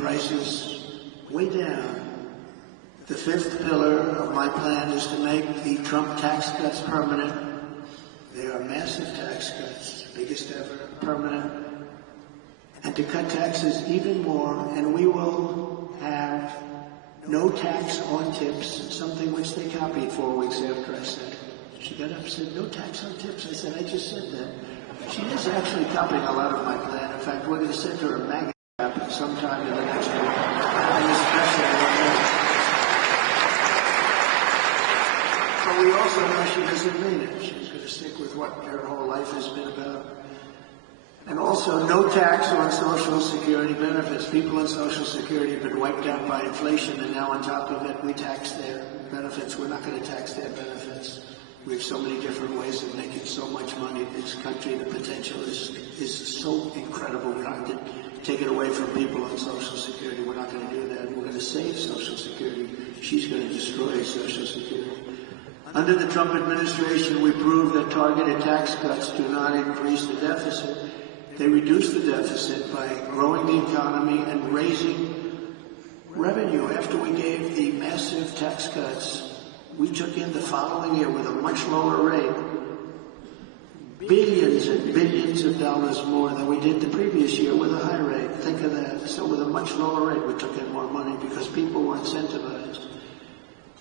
prices way down. The fifth pillar of my plan is to make the Trump tax cuts permanent. They are massive tax cuts, biggest ever, permanent. And to cut taxes even more, and we will have no tax on tips, something which they copied 4 weeks after I said it. She got up and said, no tax on tips. I said, I just said that. She is actually copying a lot of my plan. In fact, we're going to send her a magazine sometime in the next week. And especially on that. But we also know she doesn't mean it. She's going to stick with what her whole life has been about. And also, no tax on Social Security benefits. People on Social Security have been wiped out by inflation, and now on top of it, we tax their benefits. We're not going to tax their benefits. We have so many different ways of making so much money in this country. The potential is so incredible. We're not going to take it away from people on Social Security. We're not going to do that. We're going to save Social Security. She's going to destroy Social Security. Under the Trump administration, we proved that targeted tax cuts do not increase the deficit. They reduce the deficit by growing the economy and raising revenue. After we gave the massive tax cuts, we took in the following year with a much lower rate, billions and billions of dollars more than we did the previous year with a high rate. Think of that. So with a much lower rate, we took in more money because people were incentivized.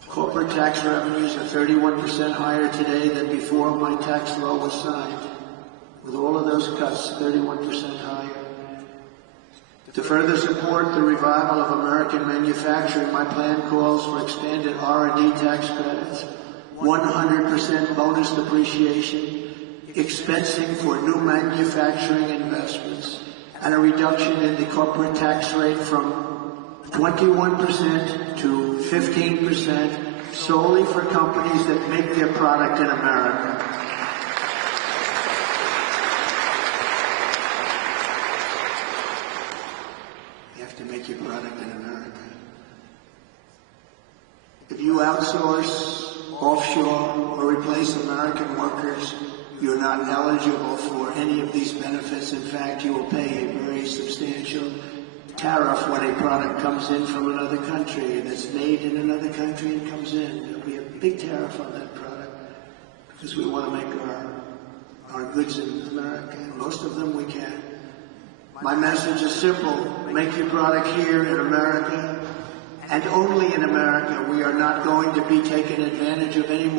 Corporate tax revenues are 31% higher today than before my tax law was signed. With all of those cuts, 31% higher. To further support the revival of American manufacturing, my plan calls for expanded R&D tax credits, 100% bonus depreciation, expensing for new manufacturing investments, and a reduction in the corporate tax rate from 21% to 15% solely for companies that make their product in America. To make your product in America. If you outsource, offshore, or replace American workers, you're not eligible for any of these benefits. In fact, you will pay a very substantial tariff when a product comes in from another country and it's made in another country and comes in. There'll be a big tariff on that product because we want to make our goods in America. And most of them we can. My message is simple. Make your product here in America, and only in America. We are not going to be taken advantage of anymore.